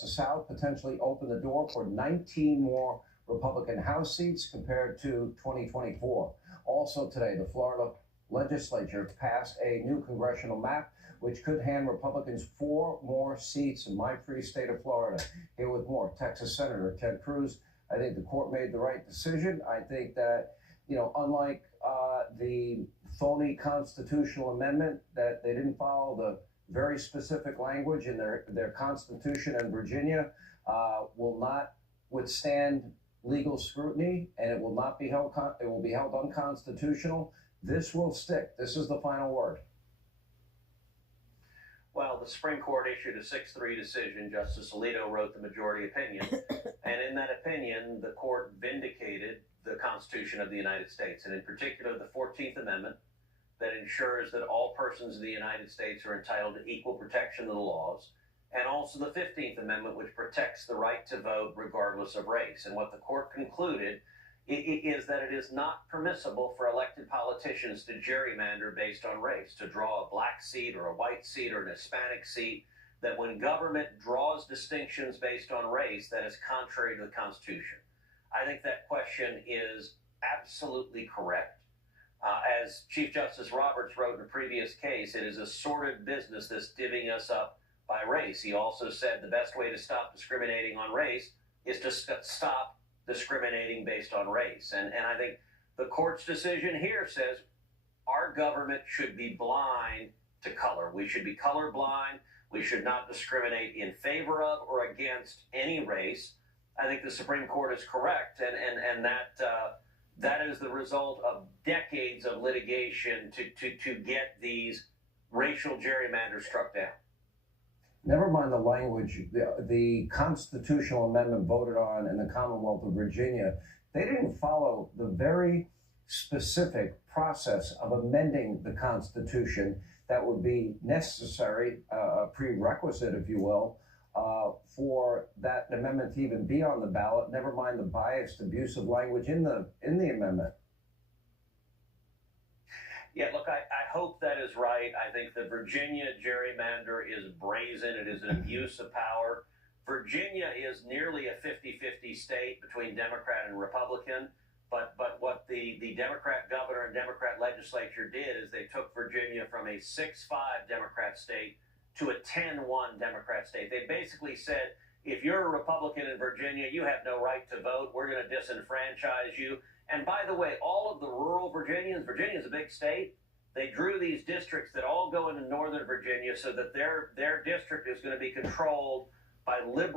the South potentially open the door for 19 more Republican House seats compared to 2024. Also today, the Florida legislature passed a new congressional map which could hand Republicans 4 more seats in my free state of Florida. Here with more, Texas Senator Ted Cruz. I think the court made the right decision. I think that, unlike the phony constitutional amendment, that they didn't follow the very specific language in their constitution, and Virginia will not withstand legal scrutiny, and it will not be held. It will be held unconstitutional. This will stick. This is the final word. Well, the Supreme Court issued a 6-3 decision. Justice Alito wrote the majority opinion. And in that opinion, the court vindicated the Constitution of the United States, and in particular, the 14th Amendment that ensures that all persons in the United States are entitled to equal protection of the laws, and also the 15th Amendment, which protects the right to vote regardless of race. And what the court concluded is that it is not permissible for elected politicians to gerrymander based on race, to draw a black seat or a white seat or an Hispanic seat, that when government draws distinctions based on race, that is contrary to the Constitution. I think that question is absolutely correct. As Chief Justice Roberts wrote in a previous case, it is a sordid business, this divvying us up by race. He also said the best way to stop discriminating on race is to stop discriminating based on race. And I think the court's decision here says our government should be blind to color. We should be colorblind. We should not discriminate in favor of or against any race. I think the Supreme Court is correct, and that is the result of decades of litigation to get these racial gerrymanders struck down. Never mind the language, the constitutional amendment voted on in the Commonwealth of Virginia, they didn't follow the very specific process of amending the Constitution that would be necessary, a prerequisite, if you will, for that amendment to even be on the ballot, never mind the biased, abusive language in the amendment. Yeah, look, I hope that is right. I think the Virginia gerrymander is brazen. It is an abuse of power. Virginia is nearly a 50-50 state between Democrat and Republican. But what the Democrat governor and Democrat legislature did is they took Virginia from a 6-5 Democrat state to a 10-1 Democrat state. They basically said, if you're a Republican in Virginia, you have no right to vote. We're going to disenfranchise you. And by the way, all of the rural Virginians, Virginia's a big state, they drew these districts that all go into northern Virginia so that their district is going to be controlled by liberal